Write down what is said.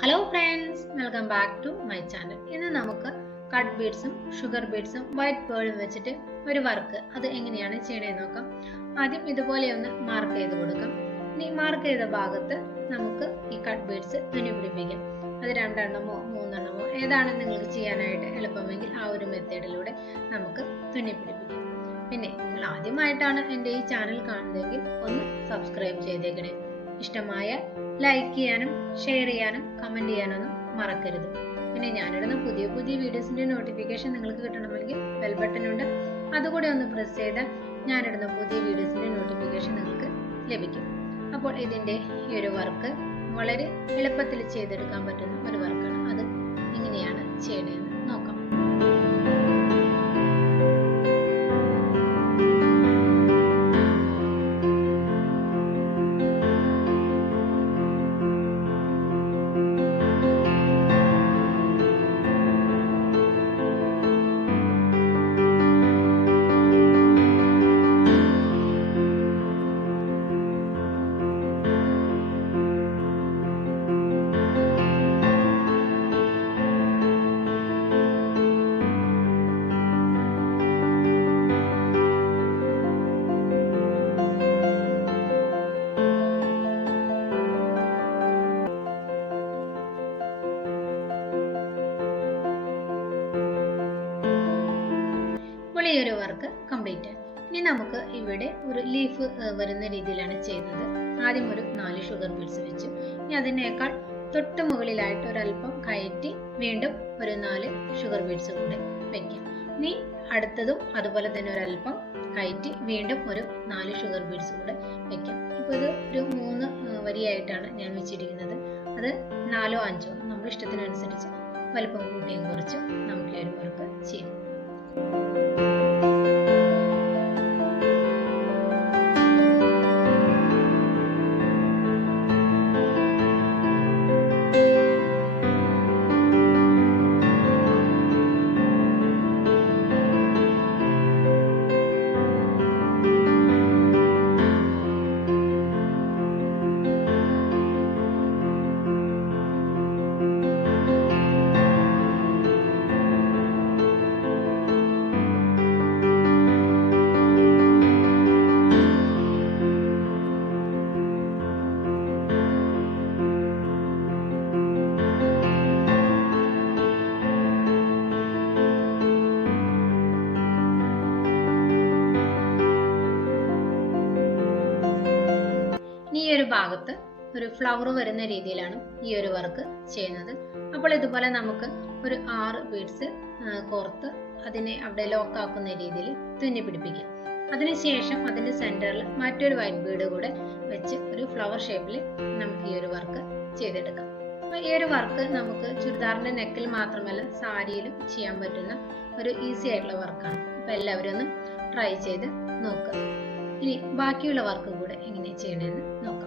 Hello friends, welcome back to my channel. ഇന്ന് നമുക്ക് cut ബീഡ്സും ഷുഗർ ബീഡ്സും വൈറ്റ് പേളും വെച്ചിട്ട് ഒരു വർക്ക് അത് എങ്ങനെയാണ് ചെയ്യണമെന്ന് നോക്കാം. ആദ്യം ഇതുപോലെ ഒന്ന് മാർക്ക് ചെയ്ത് കൊടുക്കാം. ഇനി മാർക്ക് ചെയ്ത ഭാഗത്ത് നമുക്ക് ഈ കട്ട് ബീഡ്സ് തുന്നി പിടിപ്പിക്കാം. അത് 2 എണ്ണമോ 3 എണ്ണമോ ഏതാണ് നിങ്ങൾക്ക് ചെയ്യാനായിട്ട് എളുപ്പമെങ്കിൽ ആ ഒരു മെത്തേഡിലൂടെ നമുക്ക് തുന്നി പിടിപ്പിക്കാം. പിന്നെ നിങ്ങൾ ആദ്യമായിട്ടാണ് എൻ്റെ ഈ ചാനൽ കാണുന്നതെങ്കിൽ ഒന്ന് സബ്സ്ക്രൈബ് ചെയ്തേക്കണേ. ഇഷ്ടമായ ലൈക്ക് ചെയ്യാനും ഷെയർ ചെയ്യാനും കമന്റ് ചെയ്യാനൊന്നും മറക്കരുത്. പിന്നെ ഞാനിടുന്ന പുതിയ വീഡിയോസിന്റെ നോട്ടിഫിക്കേഷൻ നിങ്ങൾക്ക് കിട്ടണമെങ്കിൽ ബെൽ ബട്ടൺ ഉണ്ട്, അതുകൂടെ ഒന്ന് പ്രസ് ചെയ്താൽ ഞാനിടുന്ന പുതിയ വീഡിയോസിന്റെ നോട്ടിഫിക്കേഷൻ നിങ്ങൾക്ക് ലഭിക്കും. അപ്പോൾ ഇതിന്റെ ഈ ഒരു വർക്ക് വളരെ എളുപ്പത്തിൽ ചെയ്തെടുക്കാൻ പറ്റുന്ന ഒരു വർക്കാണ്. അത് എങ്ങനെയാണ് ചെയ്യണമെന്ന് നോക്കാം. ഈ ഒരു വർക്ക് കംപ്ലീറ്റ്. ഇനി നമുക്ക് ഇവിടെ ഒരു ലീഫ് വരുന്ന രീതിയിലാണ് ചെയ്യുന്നത്. ആദ്യം ഒരു 4 ഷുഗർ ബീഡ്സ് വെച്ചു. ഇനി അതിനേക്കാൾ തൊട്ട് മുകളിലായിട്ട് ഒരല്പം കയറ്റി വീണ്ടും ഒരു 4 ഷുഗർ ബീഡ്സ് കൂടെ വെക്കാം. ഇനി അടുത്തതും അതുപോലെ തന്നെ ഒരല്പം കയറ്റി വീണ്ടും ഒരു 4 ഷുഗർ ബീഡ്സ് കൂടെ വെക്കാം. ഇപ്പോൾ ഇത് ഒരു 3 വരിയായിട്ടാണ് ഞാൻ വെച്ചിരിക്കുന്നത്. അത് 4ഓ 5ഓ നമ്മുടെ ഇഷ്ടത്തിനനുസരിച്ച് വലുപ്പം കൂട്ടിയും കുറച്ചും നമുക്ക് ഈ ഒരു വർക്ക് ചെയ്യാം. ഈ ഒരു ഭാഗത്ത് ഒരു ഫ്ലവർ വരുന്ന രീതിയിലാണ് ഈ ഒരു വർക്ക് ചെയ്യുന്നത്. അപ്പോൾ ഇതുപോലെ നമുക്ക് ഒരു 6 ബീഡ്സ് കോർത്ത് അതിനെ അവിടെ ലോക്ക് ആക്കുന്ന രീതിയിൽ തുന്നി പിടിപ്പിക്കാം. അതിനുശേഷം അതിന്റെ സെന്ററിൽ മറ്റൊരു വൈറ്റ് ബീഡ് കൂടെ വെച്ച് ഒരു ഫ്ലവർ ഷേപ്പിൽ നമുക്ക് ഈ ഒരു വർക്ക് ചെയ്തെടുക്കാം. അപ്പൊ ഈ ഒരു വർക്ക് നമുക്ക് ചുരിദാറിന്റെ നെക്കിൽ മാത്രമല്ല സാരിയിലും ചെയ്യാൻ പറ്റുന്ന ഒരു ഈസി ആയിട്ടുള്ള വർക്കാണ്. അപ്പൊ എല്ലാവരും ഒന്ന് ട്രൈ ചെയ്ത് നോക്കുക. ഇനി ബാക്കിയുള്ള വർക്ക് കൂടെ എങ്ങനെ ചെയ്യണമെന്ന് നോക്കാം.